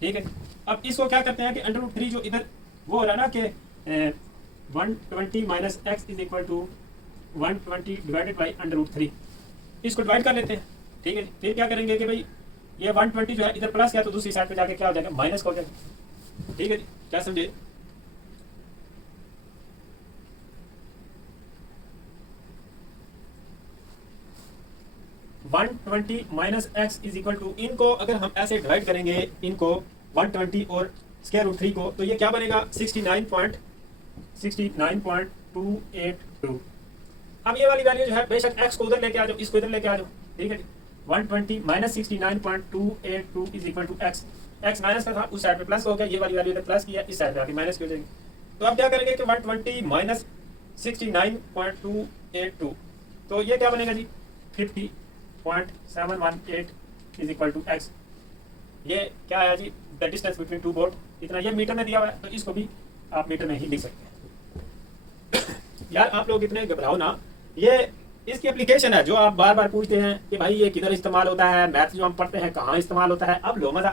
ठीक है। अब इसको क्या करते हैं कि √3 जो इधर वो हो रहा है ना कि 120 minus X is equal to 120 divided by √3, इसको डिवाइड कर लेते हैं, ठीक है। फिर क्या करेंगे कि भाई ये 120 जो है इधर प्लस किया तो दूसरी साइड पे जाके क्या हो जाएगा माइनस हो जाएगा, ठीक है जी, क्या समझे। One 120 minus X is equal to, इनको अगर हम ऐसे डिवाइड करेंगे इनको 120 और स्क्वायर रूट 3 को, तो ये क्या बनेगा 69.282। अब ये वाली वैल्यू जो है बेशक एक्स को उधर लेके आ जाओ, इसको इधर लेके आ जाओ, ठीक है। 120 minus 69.282 is equal to X minus का था उस साइड पे प्लस हो गया, ये वाली वैल्यू इधर प्लस किया, इस साइड पे आके माइनस की हो जाएगी। तो अब क्या करेंगे कि 120 माइनस 69.282, तो ये क्या बनेगा जी 50.718 इज इक्वल टू एक्स। ये क्या आया जी the distance between two board, इतना ये मीटर में दिया हुआ है, तो इसको भी आप मीटर में ही लिख सकते हैं। यार आप लोग इतने घबराओ ना, ये इसकी एप्लीकेशन है जो आप बार बार पूछते हैं कि भाई ये किधर इस्तेमाल होता है, मैथ्स जो हम पढ़ते हैं कहाँ इस्तेमाल होता है। अब लो मजा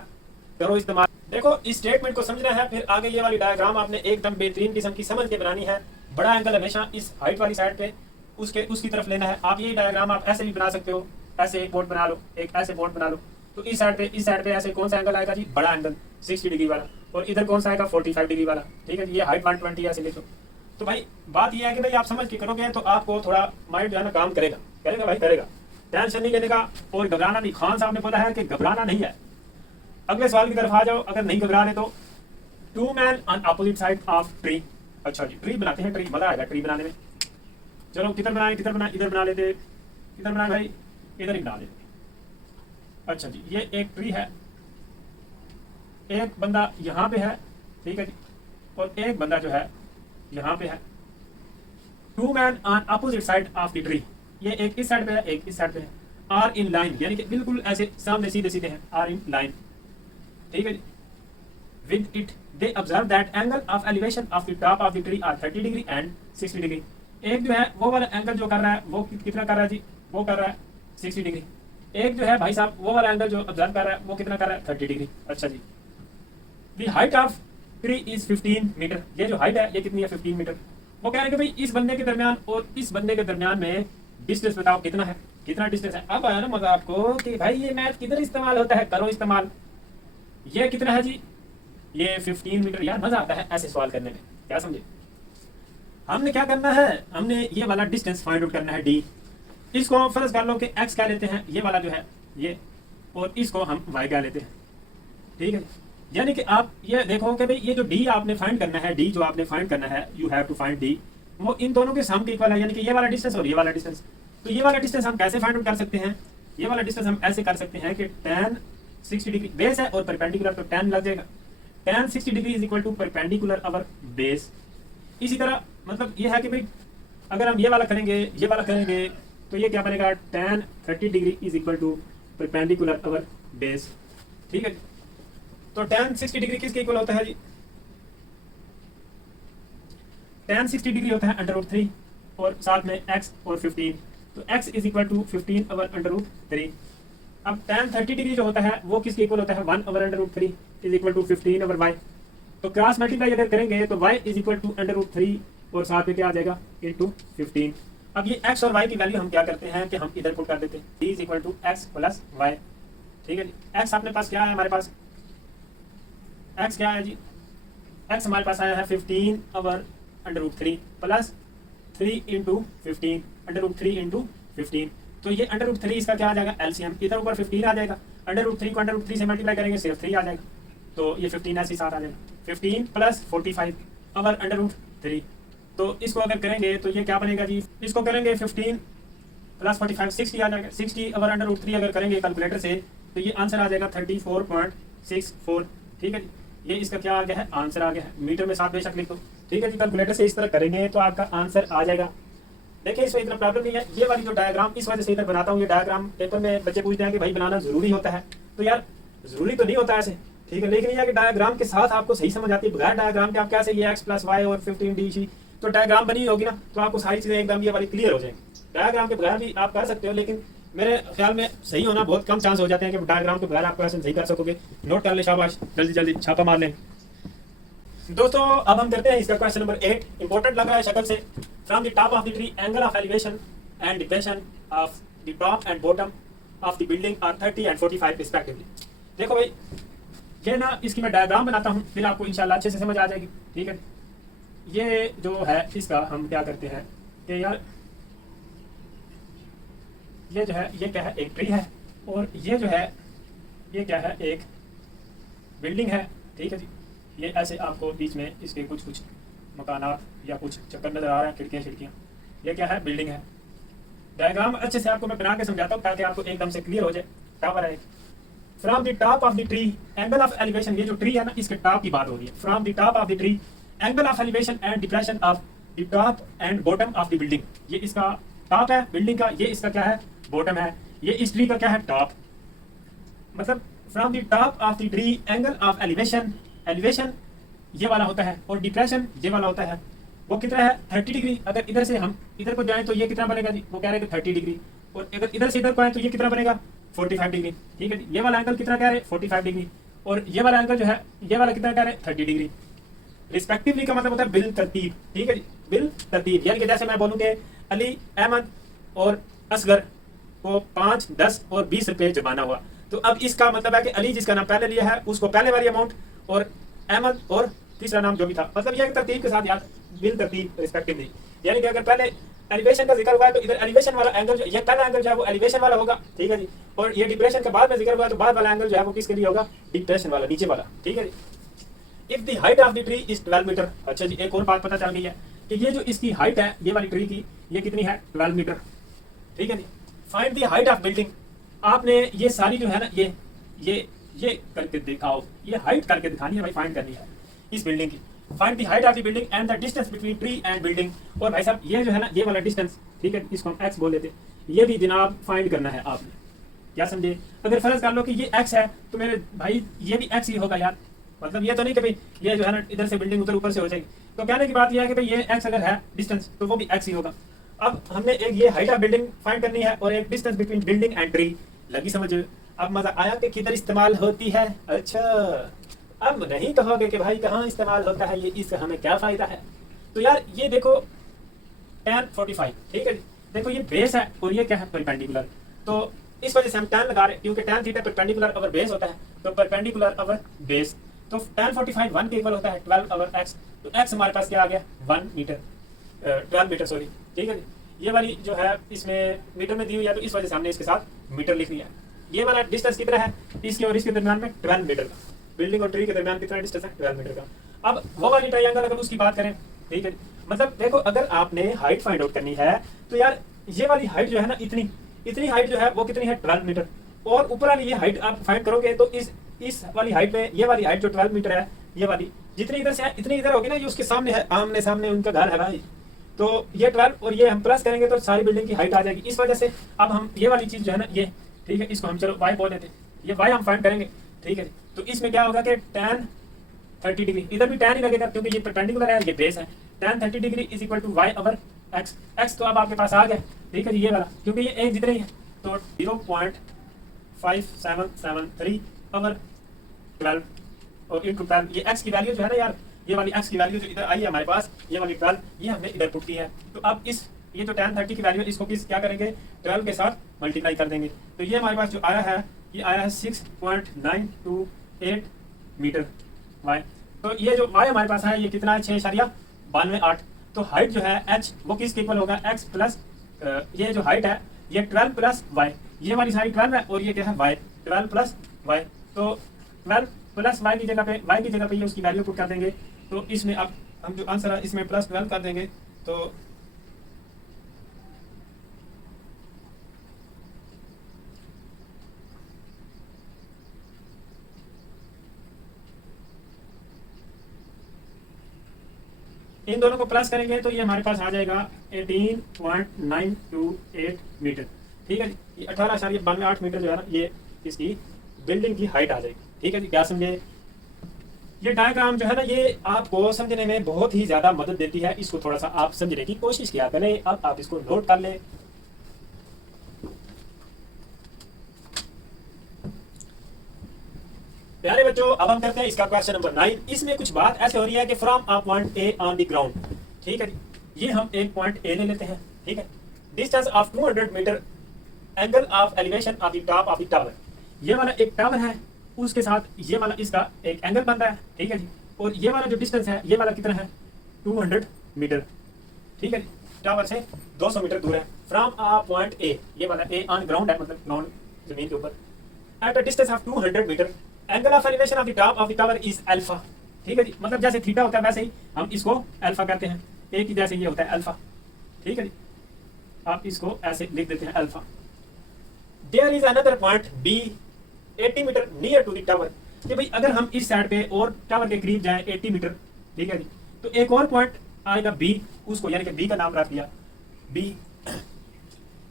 करो इस्तेमाल। देखो इस स्टेटमेंट को समझना है, फिर आगे ये वाली डायग्राम आपने एकदम बेहतरीन किस्म की समझ के बनानी है। बड़ा एंगल हमेशा इस हाइट वाली साइड पे उसकी तरफ लेना है। आप ये डायग्राम आप ऐसे भी बना सकते हो, ऐसे एक बोर्ड बना लो, एक ऐसे बोर्ड बना लो, तो इस साइड पे ऐसे कौन सा एंगल आएगा जी बड़ा एंगल 60 डिग्री वाला, और इधर कौन सा आएगा 45 डिग्री वाला, ठीक है। ये हाइट 120 ऐसे लिखो। तो भाई बात ये है कि भाई आप समझ के करोगे तो आपको थोड़ा माइंड जो है ना काम करेगा भाई करेगा। टेंशन नहीं लेने का और घबराना नहीं। खान साहब ने बोला है कि घबराना नहीं है। अगले सवाल की तरफ आ जाओ। अगर नहीं घबरा रहे तो 2 men on opposite side of tree। अच्छा जी ट्री बनाते हैं, ट्री मजा आएगा ट्री बनाने में। चलो किधर बनाए इधर बना लेते, किधर बनाए भाई इधर ही बना लेते। अच्छा जी ये एक ट्री है, एक बंदा यहाँ पे है, ठीक है जी, और एक बंदा जो है यहाँ पे है। 2 men on opposite side of the tree। ये एक इस साइड पे है, एक इस साइड पे है। आर इन लाइन यानी कि बिल्कुल ऐसे सामने सीधे सीधे हैं, आर इन लाइन, ठीक है जी। With it they observe that angle of elevation of the top of the tree are 30 degree and 60 degree. एक जो है वो वाला एंगल जो कर रहा है वो कितना कर रहा है जी, वो कर रहा है 60 डिग्री। एक जो है भाई साहब वो वाला एंगल जो ऑब्जर्व कर रहा है वो कितना कर रहा है 30 डिग्री। अच्छा जी the height of tree is 15 metre. ये जो हाइट है ये कितनी है 15 मीटर। वो कह रहे हैं कि भाई इस बंदे के दरमियान और इस बंदे के दरमियान में डिस्टेंस बताओ कितना है, कितना डिस्टेंस है। अब आया ना मजा आपको कि भाई ये मैथ किधर इस्तेमाल होता है, करो इस्तेमाल। ये कितना है जी, ये 15 मीटर। यार मजा आता है ऐसे सवाल करने में, क्या समझे। हमने क्या करना है, हमने ये वाला डिस्टेंस फाइंड आउट करना है डी। इसको फर्ज कर लो कि एक्स क्या लेते हैं, ये वाला जो है ये, और इसको हम वाई क्या लेते हैं, ठीक है। यानी कि आप ये देखो कि भाई ये जो डी आपने फाइंड करना है, डी जो आपने फाइंड करना है, you have to find D, वो इन दोनों के सम के इक्वल है। यानी कि ये वाला डिस्टेंस और ये वाला डिस्टेंस। तो ये वाला डिस्टेंस हम कैसे फाइंड आउट कर सकते हैं ये वाला डिस्टेंस हम ऐसे कर सकते हैं कि tan 60 डिग्री बेस है और परपेंडिकुलर तो tan लग जाएगा, tan 60 degree is equal to perpendicular over base. इसी तरह मतलब ये है कि भाई अगर हम ये वाला करेंगे तो ये क्या बनेगा, tan 30 degree is equal to perpendicular over base. ठीक है जी, तो tan 60 डिग्री किसके इक्वल होता है जी, tan 60 डिग्री होता है √3 और साथ में x और 15, तो x is equal to 15 over √3। अब tan 30 डिग्री जो होता है वो किसके इक्वल होता है, 1 over √3 is equal to 15 over y। तो क्रॉस मल्टीप्लाई अगर करेंगे तो y इज इक्वल टू √3 और साथ में क्या आ जाएगा इंटू 15। अब ये x और y की वैल्यू हम क्या करते हैं कि हम इधर पुट कर देते हैं, d is equal to x plus y। ठीक है जी, x अपने पास क्या है, हमारे पास x क्या है जी, x हमारे पास आया है 15 ओवर √3 प्लस 3 इंटू 15 √3 इंटू 15। तो ये √3 इसका क्या आ जाएगा एलसीएम, इधर ऊपर 15 आ जाएगा, √3 को √3 से मल्टीप्लाई करेंगे सिर्फ 3 आ जाएगा, तो ये 15 ऐसे साथ आ जाएगा, 15 प्लस 45 ओवर √3। तो इसको अगर करेंगे तो ये क्या बनेगा जी, इसको करेंगे 15 प्लस 45 60 आ जाएगा, 60 ओवर √3 अगर करेंगे कैलकुलेटर से तो ये आंसर आ जाएगा 34.64। ठीक है जी, ये इसका क्या आ गया है, आंसर आ गया है, मीटर में साथ बेशक लिख दो। ठीक है जी, कैलकुलेटर से इस तरह करेंगे तो आपका आंसर आ जाएगा। देखिए इसमें इतना प्रॉब्लम नहीं है, ये वाली जो डायग्राम इस वजह से इधर बनाता हूँ, ये डायग्राम पेपर में बच्चे पूछते हैं कि भाई बनाना जरूरी होता है, तो यार जरूरी तो नहीं होता ऐसे, ठीक है, लेकिन ये कि डायग्राम के साथ आपको सही समझ आती है, बगैर डायग्राम के आप कैसे ये x प्लस वाई और 15 तो डायग्राम बनी होगी ना तो आपको सारी चीजें एकदम ये वाली क्लियर हो जाएंगी। डायग्राम के बगैर भी आप कर सकते हो, लेकिन मेरे ख्याल में सही होना बहुत कम चांस हो जाते हैं कि डायग्राम के बगैर आप क्वेश्चन सही कर सकोगे। नोट कर ले, शाबाश, जल्दी जल्दी छापा मार लें। दोस्तों अब हम करते हैं इसका क्वेश्चन नंबर 8, इंपॉर्टेंट लग रहा है शक्ल से। From the top of the tree angle of elevation and depression of the top and bottom of the building are 30 and 45 respectively. देखो भाई ये ना इसकी मैं डायग्राम बनाता हूँ, फिर आपको इंशाल्लाह अच्छे से समझ आ जाएगी। ठीक है, ये जो है इसका हम क्या करते हैं कि यार ये जो है ये क्या है, एक ट्री है, और ये जो है ये क्या है, एक बिल्डिंग है। ठीक है जी, ये ऐसे आपको बीच में इसके कुछ कुछ मकानात या कुछ चक्कर नजर आ रहे हैं, खिड़कियाँ, ये क्या है, बिल्डिंग है। डायग्राम अच्छे से आपको मैं बना के समझाता हूँ ताकि आपको एकदम से क्लियर हो जाए। टावर है, from the top of the tree angle of elevation, ये जो ट्री है ना इसके टॉप की बात हो रही है। From the top of the tree angle of elevation and depression of the top and bottom of the building, ये इसका टॉप है बिल्डिंग का, ये इसका क्या है, बॉटम है, ये इस ट्री का क्या है, टॉप। मतलब from the top of the tree angle of elevation, elevation ये वाला होता है और डिप्रेशन ये वाला होता है, वो कितना है 30 डिग्री। अगर इधर से हम इधर को जाएं तो ये कितना बनेगा जी, वो कह रहे हैं 30 डिग्री, और अगर इधर से इधर को आए तो ये कितना बनेगा 45 डिग्री। ठीक है जी, ये वाला एंगल कितना कह रहे हैं 45 डिग्री, और ये वाला एंगल जो है ये वाला कितना कह रहे हैं 30 डिग्री रिस्पेक्टिवली का मतलब होता है बिल तरतीब। ठीक है जी, बिल तरतीब, यानी कि जैसे मैं बोलूँ कि अली, अहमद और असगर को 5, 10 और 20 रुपए जमाना हुआ, तो अब इसका मतलब है कि अली जिसका नाम पहले लिया है उसको पहले वाली अमाउंट, और अहमद और तीसरा नाम जो भी था, मतलब यह तरतीब के साथ यार बिल तरतीब रिस्पेक्टिवली। यानी कि अगर पहले एलिवेशन का जिक्र हुआ है तो इधर एलिवेशन वाला एंगल जो ये पहला एंगल जो है वो एलिवेशन वाला होगा। ठीक है जी, और ये डिप्रेशन के बाद में जिक्र हुआ है तो बाद वाला एंगल जो है वो किसके लिए होगा, डिप्रेशन वाला, नीचे वाला। ठीक है जी, if the height of the tree is 12 metre. अच्छा जी, एक और बात पता चल गई है कि ये जो इसकी हाइट है ये वाली ट्री की, ये कितनी है 12 मीटर। ठीक है जी, find the height of building, आपने ये सारी जो है ना ये करके दिखाओ, ये हाइट करके दिखानी है भाई, फाइंड करनी है इस बिल्डिंग की। Find the height of the building and the distance between tree and building. और भाई साहब ये जो है ना ये वाला डिस्टेंस, ठीक है, इसको हम x बोल देते हैं, ये भी जनाब फाइंड करना है आपने, क्या समझे। अगर फर्ज कर लो कि ये x है तो मेरे भाई ये भी x ही होगा यार, मतलब ये तो नहीं कि भाई ये जो है ना इधर से बिल्डिंग उधर ऊपर से हो जाएगी। तो कहने की बात यह है कि भाई ये x अगर है डिस्टेंस तो वो भी x ही होगा। अब हमने एक ये हाइट ऑफ बिल्डिंग फाइंड करनी है और एक distance between building and tree, लगी समझ। अब मजा आया कि किधर इस्तेमाल होती है। अच्छा, अब नहीं कहोगे कि भाई कहाँ इस्तेमाल होता है ये, इससे हमें क्या फायदा है। तो यार ये देखो tan 45, ठीक है, देखो ये बेस है और ये क्या है परपेंडिकुलर, तो इस वजह से हम tan लगा रहे हैं क्योंकि tan theta perpendicular over base होता है, तो परपेंडिकुलर ओवर बेस, तो tan 45 1 के इक्वल होता है 12 ओवर x, तो x हमारे पास क्या आ गया 1 मीटर, 12 मीटर सॉरी। ठीक है, ये वाली जो है इसमें मीटर में दी हुई है तो इस वजह से हमने इसके साथ मीटर लिख लिया। ये वाला डिस्टेंस कितना है इसके और इसके दरमियान में 12 मीटर का, बिल्डिंग और ट्री के दरमियान कितना डिस्टेंस है 12 मीटर का। अब वो वाली ट्रायंगल अगर उसकी बात करें, ठीक है, मतलब देखो अगर आपने हाइट फाइंड आउट करनी है तो यार ये वाली हाइट जो है ना इतनी, इतनी हाइट जो है वो कितनी है 12 मीटर, और ऊपर वाली ये हाइट आप फाइंड करोगे तो इस वाली हाइट में ये वाली हाइट जो 12 मीटर है, ये वाली जितनी इधर से है इतनी इधर होगी ना, ये उसके सामने है, आमने सामने उनका घर है भाई, तो ये 12 और ये हम प्लस करेंगे तो सारी बिल्डिंग की हाइट आ जाएगी। इस वजह से अब हम ये वाली चीज जो है ना ये, ठीक है, इसको हम चलो y बोल देते हैं, ये y हम फाइंड करेंगे, ठीक है। तो इसमें क्या होगा कि tan 30 डिग्री, इधर भी tan ही लगेगा क्योंकि ये परपेंडिकुलर है, ये बेस है, tan 30 degree is equal to y over x, x तो अब आपके पास आ गया, ठीक है जी, ये वाला क्योंकि ये एक जितना ही है, तो 0.5773 ओवर 12 और इंटू 12, ये x की वैल्यू जो है ना यार, ये वाली x की वैल्यू जो इधर आई है हमारे पास, ये वाली 12 ये हमने इधर पुट की है। तो अब इस ये जो tan 30 की वैल्यू है इसको किस क्या करेंगे 12 के साथ मल्टीप्लाई कर देंगे, तो ये हमारे पास जो आया है ये आया है 6.928 मीटर y। तो ये जो y हमारे पास है ये कितना है 6.928। तो हाइट जो है h वो किसके इक्वल होगा x प्लस ये जो हाइट है ये 12 प्लस y, ये वाली सारी 12 है और ये क्या है y, 12 प्लस y। तो 12 प्लस y की जगह पे ये उसकी वैल्यू पुट कर देंगे, तो इसमें अब हम जो आंसर है इसमें प्लस 12 कर देंगे, तो इन दोनों को प्लस करेंगे तो ये हमारे पास आ जाएगा 18.928 मीटर, ठीक है जी। ये 18.928 मीटर जो है ना ये इसकी बिल्डिंग की हाइट आ जाएगी, ठीक है जी, क्या समझे। ये डायग्राम जो है ना ये आपको समझने में बहुत ही ज्यादा मदद देती है, इसको थोड़ा सा आप समझने की कोशिश किया करें। अब आप इसको नोट कर लें। प्यारे बच्चों अब हम करते हैं इसका क्वेश्चन नंबर 9। इसमें कुछ बात ऐसे हो रही है कि from a point A on the ground, ठीक है जी, ये हम एक पॉइंट ए ले लेते हैं, ठीक है, distance of 200 metre, angle of elevation of the top of the tower, ये वाला एक टावर है उसके साथ ये वाला इसका एक एंगल बनता है, ठीक है जी, और ये वाला जो डिस्टेंस है ये वाला कितना है 200 मीटर, ठीक है जी, टावर से 200 मीटर दूर है। फ्रॉम अ पॉइंट ए, ये वाला ए ऑन ग्राउंड है, मतलब ग्राउंड जमीन के ऊपर, at a distance of 200 metre, angle of elevation of the top of the tower is alpha, ठीक है जी, मतलब जैसे थीटा होता है वैसे ही हम इसको अल्फा कहते हैं, ए की जैसे ये होता है अल्फा, ठीक है जी, आप इसको ऐसे लिख देते हैं alpha. There is another point B 80 metre near to the tower, कि भाई अगर हम इस साइड पे और टावर के करीब जाएं 80 मीटर, ठीक है जी, तो एक और पॉइंट आएगा बी, उसको यानी कि बी का नाम रख दिया B.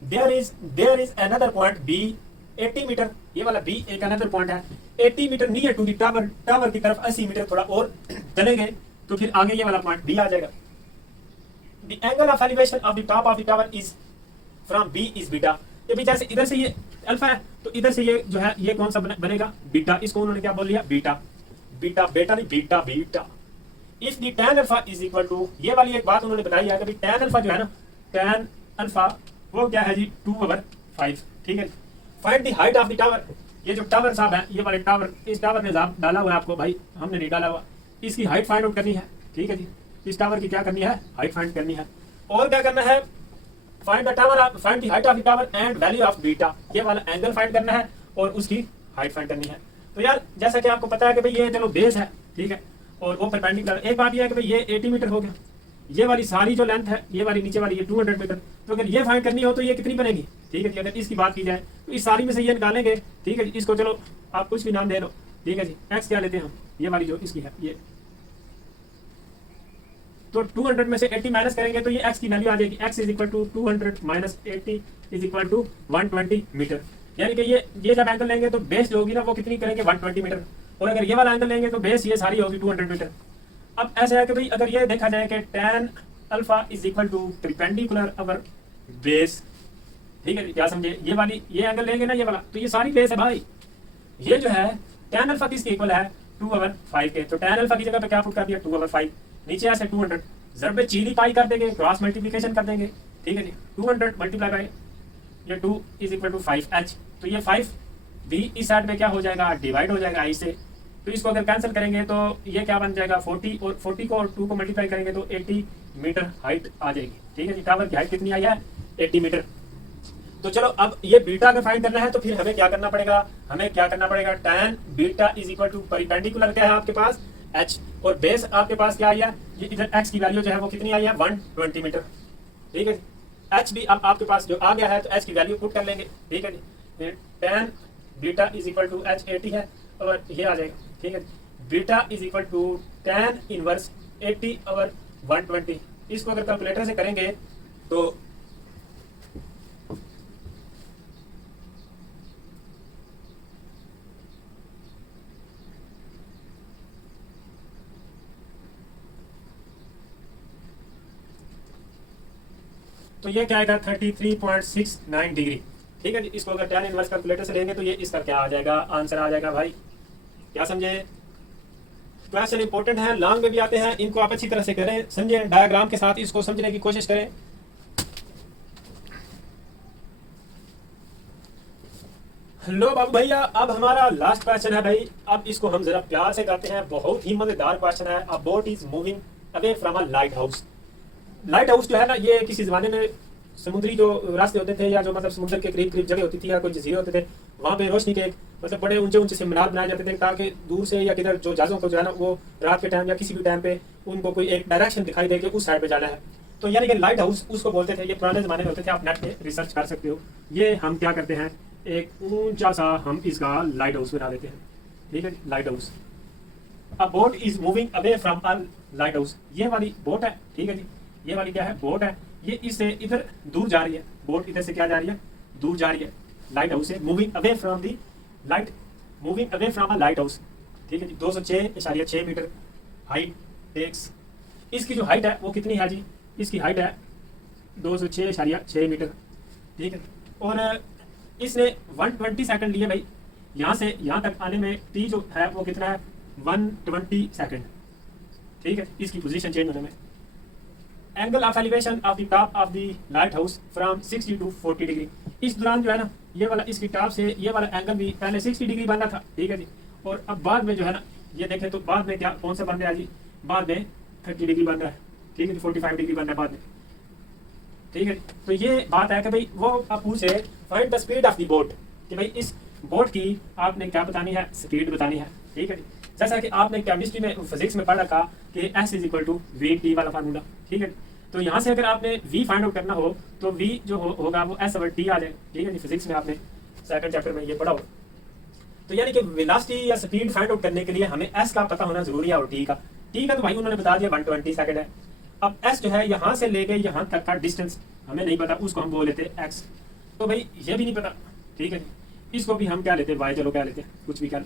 There is another point B 80 metre, ये वाला बी एक अनदर पॉइंट है 80 metre near to the tower, tower की तरफ 80 मीटर थोड़ा और चलेंगे तो फिर आगे ये वाला पॉइंट बी आ जाएगा। The angle of elevation of the top of the tower is from B is beta, ये भी जैसे इधर से ये अल्फा है तो इधर से ये जो है ये कौन सा बनेगा बीटा, इसको उन्होंने क्या बोल लिया बीटा, बीटा बेटा नहीं beta beta. If the tan alpha is equal to, ये वाली एक बात उन्होंने बताई है कि tan अल्फा जो है ना tan अल्फा वो क्या है जी 2/5, ठीक है। Find the height of the tower, ये जो टावर साहब है ये वाले टावर, इस टावर ने डाला हुआ है आपको भाई, हमने नहीं डाला हुआ, इसकी हाइट फाइंड आउट करनी है, ठीक है जी, इस टावर की क्या करनी है हाइट फाइंड करनी है, और क्या करना है find the tower, find the height of the tower and value of beta, ये वाला एंगल फाइंड करना है और उसकी हाइट फाइंड करनी है। तो यार जैसा कि आपको पता है कि भाई ये चलो बेस है, ठीक है, और वो परपेंडिकुलर, एक बात ये है कि भाई ये 80 मीटर हो गया, ये वाली सारी जो लेंथ है ये वाली नीचे वाली ये 200 मीटर, तो अगर ये फाइंड करनी हो तो ये कितनी बनेगी, ठीक है जी, अगर इसकी बात की जाए तो इस सारी में से ये निकालेंगे, ठीक है जी, इसको चलो आप कुछ भी नाम दे लो, ठीक है जी, एक्स क्या लेते हैं हम, ये वाली जो इसकी है ये, तो 200 में से 80 माइनस करेंगे तो ये x की वैल्यू आ जाएगी, x is equal to 200 minus 80 is equal to 120 metre, यानी कि ये जब एंगल लेंगे तो बेस जो होगी ना वो कितनी करेंगे 120 मीटर, और अगर ये वाला एंगल लेंगे तो बेस ये सारी होगी 200 मीटर। अब ऐसे है कि भाई अगर ये देखा जाए कि tan alpha is equal to perpendicular over base, ठीक है क्या समझे, ये वाली ये एंगल लेंगे ना ये वाला, तो ये सारी बेस है भाई, ये जो है tan अल्फा किसके इक्वल है 2/5 के, तो tan अल्फा की जगह पे क्या पुट कर दिया 2/5, नीचे ऐसे 200 जब पे चीनी पाई कर देंगे, क्रॉस मल्टीप्लिकेशन कर देंगे, ठीक है जी, 200 मल्टीप्लाई बाय ये 2 इज इक्वल टू 5h, तो ये 5 भी इस साइड में क्या हो जाएगा डिवाइड हो जाएगा i से, तो इसको अगर कैंसिल करेंगे तो ये क्या बन जाएगा 40, और 40 को और 2 को मल्टीप्लाई करेंगे तो 80 मीटर हाइट आ जाएगी, ठीक है जी, टावर की हाइट कितनी आई है 80 मीटर। तो चलो अब ये बीटा का फाइंड करना है तो फिर हमें क्या करना पड़ेगा, tan beta is equal to perpendicular क्या है आपके पास h, और बेस आपके पास क्या आई है, ये इधर x की वैल्यू जो है वो कितनी आई है 120 मीटर, ठीक है, एच भी अब आपके पास जो आ गया है तो एच की वैल्यू पुट कर लेंगे, ठीक है जी। tan beta is equal to H 80 है और ये आ जाएगा, ठीक है। Beta is equal to tan inverse 80 और 120। इसको अगर कैलकुलेटर से करेंगे तो ये क्या आएगा 33.69 डिग्री, ठीक है जी। इसको अगर tan इनवर्स कैलकुलेटर से लेंगे तो ये इसका क्या आ जाएगा, आंसर आ जाएगा भाई। क्या समझे, क्वेश्चन इंपॉर्टेंट है, लॉन्ग में भी आते हैं, इनको आप अच्छी तरह से करें, समझे, डायग्राम के साथ इसको समझने की कोशिश करें। हेलो बाबू भैया, अब हमारा लास्ट क्वेश्चन है भाई। अब इसको हम जरा प्यार से करते हैं, बहुत ही मजेदार क्वेश्चन है। अ boat is moving away from a light house. Light house जो है ना, ये किसी जमाने में समुद्री जो रास्ते होते थे या जो मतलब समुद्र के करीब करीब जगह होती थी या कोई जजीरे होते थे, वहाँ पे रोशनी के मतलब बड़े ऊंचे ऊंचे से मीनार बनाए जाते थे ताकि दूर से या किधर जो जहाज़ों को जो है ना वो रात के टाइम या किसी भी टाइम पे उनको कोई एक डायरेक्शन दिखाई दे कि उस साइड पे जाना है। तो यानी कि लाइट हाउस उसको बोलते थे। ये पुराने जमाने में होते थे, आप नेट पे रिसर्च कर सकते हो। ये हम क्या करते हैं, एक ऊंचा सा हम इसका लाइट हाउस बना देते हैं, ठीक है। Light house, a boat is moving away from a light house. ये वाली बोट है, ठीक है जी। ये वाली क्या है, बोट है। ये इससे इधर दूर जा रही है, बोट इधर से क्या जा रही है, दूर जा रही है लाइट हाउस से। Moving away from the light, moving away from a light house, ठीक है जी। 206.6 मीटर हाइट टेक्स। इसकी जो हाइट है वो कितनी है जी, इसकी हाइट है 206.6 मीटर, ठीक है। और इसने 120 सेकंड लिए भाई, यहाँ से यहाँ तक आने में टी जो है वो कितना है, 120 सेकंड, ठीक है। इसकी पोजीशन चेंज होने में। Angle of elevation of the top of the lighthouse from 60 to 40 degree. इस दौरान जो है ना, ये वाला इसकी टॉप से ये वाला एंगल भी पहले 60 डिग्री बन रहा था, ठीक है जी। और अब बाद में जो है ना, ये देखें तो बाद में क्या कौन सा बन रहा है जी, बाद में 30 डिग्री बन रहा है, ठीक है जी। 45 डिग्री बन रहा है बाद में, ठीक है। तो ये बात है कि भाई वो आप पूछे find the speed of the boat, कि भाई इस बोट की आपने क्या बतानी है, स्पीड बतानी है, ठीक है जी। जैसा कि आपने केमिस्ट्री में फिजिक्स में पढ़ा था कि S is equal to V T वाला फार्मूला, ठीक है। तो यहाँ से अगर आपने V फाइंड आउट करना हो तो V जो होगा वो S ओवर T आ जाए, ठीक है जी। फिजिक्स में आपने सेकंड चैप्टर में ये पढ़ा होगा। तो यानी कि वेलोसिटी या स्पीड फाइंड आउट करने के लिए हमें S का पता होना जरूरी है और T का तो भाई उन्होंने बता दिया 120 सेकंड है। अब S जो है यहाँ से लेके यहाँ तक का डिस्टेंस हमें नहीं पता, उसको हम बोल लेते हैं X। तो भाई ये भी नहीं पता, ठीक है जी। इसको भी हम क्या लेते हैं, Y, चलो क्या लेते हैं, कुछ भी कर।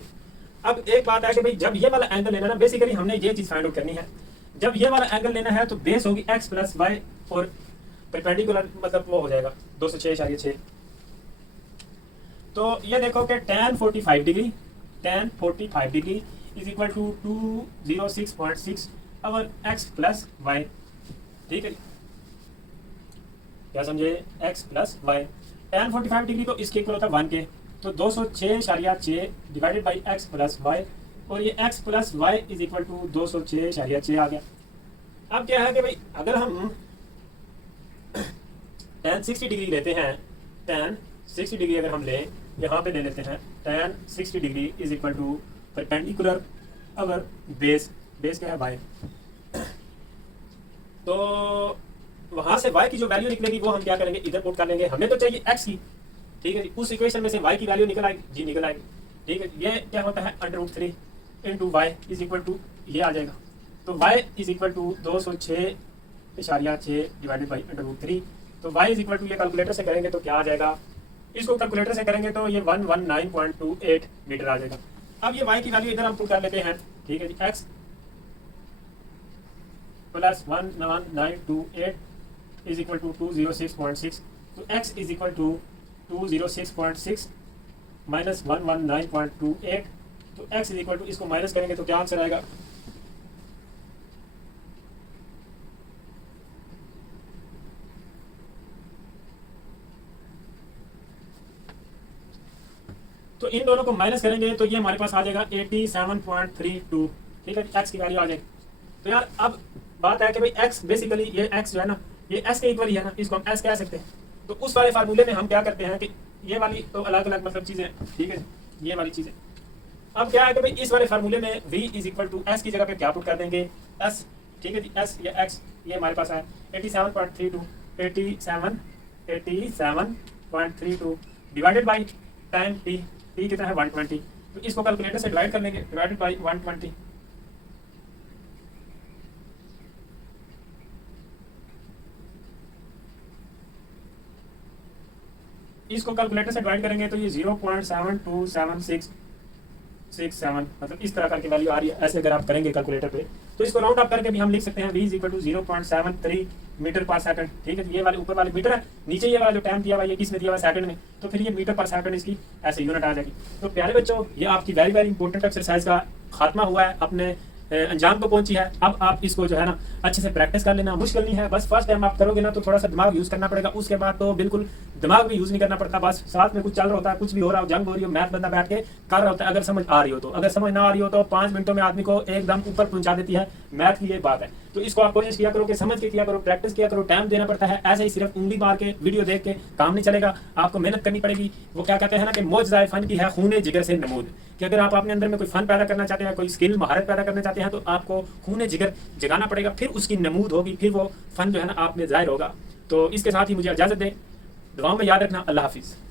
अब एक बात है कि भाई जब ये वाला एंगल लेना ना, बेसिकली हमने ये चीज फाइंड आउट करनी है। जब ये वाला एंगल लेना है तो बेस होगी x प्लस वाई और परपेंडिकुलर मतलब वो हो जाएगा 206.6। तो ये देखो कि tan 45 degree is equal to 206.6 और x प्लस वाई, ठीक है। क्या समझे, x plus y. tan 45 degree तो इसके इक्वल होता है 1 के, तो 206.6 divided by x plus y, और ये x plus y is equal to 206.6 आ गया। अब क्या है कि भाई अगर हम tan 60 डिग्री लेते हैं, tan 60 डिग्री अगर हम लें, यहाँ पे ले लेते हैं tan 60 degree is equal to perpendicular अगर बेस क्या है y, तो वहां से y की जो वैल्यू निकलेगी वो हम क्या करेंगे, इधर पुट कर लेंगे। हमें तो चाहिए x की, ठीक है जी। उस इक्वेशन में से y की वैल्यू निकल आएगी जी, निकल आएगी, ठीक है। ये क्या होता है √3 into y is equal to ये आ जाएगा। तो y is equal to 206.6 divided by √3। तो y इज इक्वल टू ये कैलकुलेटर से करेंगे तो क्या आ जाएगा, इसको कैलकुलेटर से करेंगे तो ये 119.28 मीटर आ जाएगा। अब ये y की वैल्यू इधर हम पुट कर लेते हैं, ठीक है जी। x प्लस 11928 इज इक्वल टू 206.6। तो x is equal to 206.6 minus 119.28। तो x इज इक्वल टू इसको माइनस करेंगे तो क्या आंसर आएगा, तो इन दोनों को माइनस करेंगे तो ये हमारे पास आ जाएगा 87.32, ठीक है। x की वैल्यू आ जाएगी। तो यार अब बात है कि भाई x बेसिकली ये x जो है ना, ये s के इक्वल ही है ना, इसको हम s कह सकते हैं। तो उस वाले फार्मूले में हम क्या करते हैं कि ये वाली तो अलग अलग मतलब चीजें, ठीक है, ये वाली चीजें। अब क्या है कि भाई इस वाले फार्मूले में v is equal to s की जगह पे क्या पुट कर देंगे, s, ठीक है जी। s या x ये हमारे पास है 87.32, 87 87.32 divided by time T, T कितना है 120, तो इसको कैलकुलेटर से डिवाइड कर लेंगे, डिवाइडेड बाई 120। इसको कैलकुलेटर से डिवाइड करेंगे तो ये 0.72767, मतलब इस तरह करके वैल्यू आ रही है। ऐसे अगर आप करेंगे कैलकुलेटर पे तो इसको राउंड अप करके भी हम लिख सकते हैं v is equal to 0.73 metre per second. ठीक है, ये वाले ऊपर वाले मीटर है, नीचे ये वाला जो टाइम दिया हुआ है ये किसमें दिया हुआ है, सेकंड में, तो फिर ये मीटर पर सेकंड इसकी ऐसे यूनिट आ जाएगी। तो प्यारे बच्चों, ये आपकी वेरी वेरी इंपॉर्टेंट एक्सरसाइज का खात्मा हुआ है, अपने अंजाम को पहुंची है। अब आप इसको जो है ना अच्छे से प्रैक्टिस कर लेना, मुश्किल नहीं है, बस फर्स्ट टाइम आप करोगे ना तो थोड़ा सा दिमाग यूज करना पड़ेगा, उसके बाद तो बिल्कुल दिमाग भी यूज नहीं करना पड़ता, बस साथ में कुछ चल रहा होता है, कुछ भी हो रहा हो, जंग हो रही हो, मैथ बंदा बैठ के कर रहा होता है, अगर समझ आ रही हो तो, अगर समझ ना आ रही हो तो 5 मिनटों में आदमी को एकदम ऊपर पहुंचा देती है मैथ की ये बात है। तो इसको आप कोशिश किया करो कि समझ के किया करो, प्रैक्टिस किया करो, टाइम देना पड़ता है, ऐसे ही सिर्फ उंगली मार के वीडियो देख के काम नहीं चलेगा, आपको मेहनत करनी पड़ेगी। वो क्या कहते हैं ना कि मौजज़ाए फन की है खूने जिगर से नमूद, कि अगर आप अपने अंदर में कोई फन पैदा करना चाहते हैं, कोई स्किल महारत पैदा करना चाहते हैं तो आपको खूने जिगर जगाना पड़ेगा, फिर उसकी नमूद होगी, फिर वो फन जो है ना आप में जाहिर होगा। तो इसके साथ ही मुझे इजाजत दें, दुआओं में याद रखना, अल्लाह हाफिज़।